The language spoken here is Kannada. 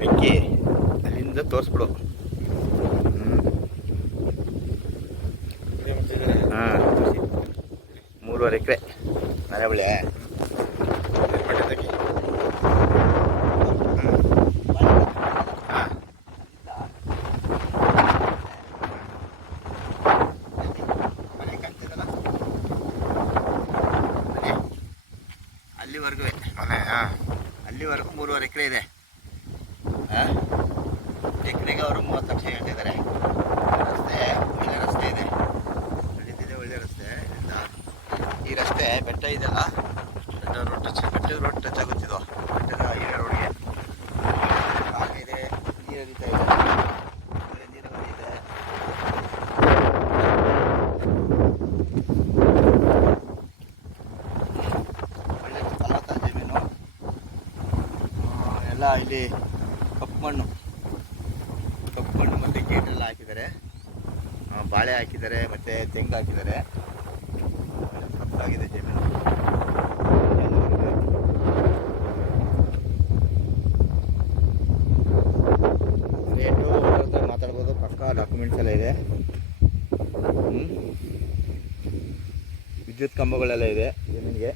ಬೆಂಕಿ ಅಲ್ಲಿಂದ ತೋರಿಸ್ಬಿಡು. ಹಾಂ, 3.5 ಎಕರೆ ನರೇಬಳೆ. ಅಲ್ಲಿವರೆಗೂ ಮನೆ, ಅಲ್ಲಿವರೆಗೂ 3.5 ಎಕರೆ ಇದೆ. ಎಕರೆಗೆ ಅವರು 30 ಲಕ್ಷ ಹೇಳ್ತಿದ್ದಾರೆ. ರಸ್ತೆ ಒಳ್ಳೆ ರಸ್ತೆ ಇದೆ, ಒಳ್ಳೆ ರಸ್ತೆ. ಈ ರಸ್ತೆ ಬೆಟ್ಟ ಇದೆಲ್ಲ, ಬೆಟ್ಟದ ರೋಡ್ ಟಚ್ ಆಗುತ್ತಿದ್ದು, ಬೆಟ್ಟದ ಹಿರಿಯ ರೋಡ್ಗೆ ಹಾಗೆ ಇದೆ. ನೀರು ಹರಿತಾ ಇದೆ, ನೀರು ಹರಿಯಿದೆ. ಒಳ್ಳೆ ಫಲವತ್ತಾದ ಜಮೀನು ಎಲ್ಲ. ಇಲ್ಲಿ ಕಪ್ಪು ಮಣ್ಣು ಮತ್ತು ಗೇಟೆಲ್ಲ ಹಾಕಿದ್ದಾರೆ, ಬಾಳೆ ಹಾಕಿದ್ದಾರೆ ಮತ್ತು ತೆಂಗು ಹಾಕಿದ್ದಾರೆ. ಕಪ್ಪಾಗಿದೆ ಜಮೀನು. ರೇಟು ಮಾತಾಡ್ಬೋದು, ಪಕ್ಕಾ ಡಾಕ್ಯುಮೆಂಟ್ಸ್ ಎಲ್ಲ ಇದೆ. ವಿದ್ಯುತ್ ಕಂಬಗಳೆಲ್ಲ ಇದೆ ಜಮೀನಿಗೆ.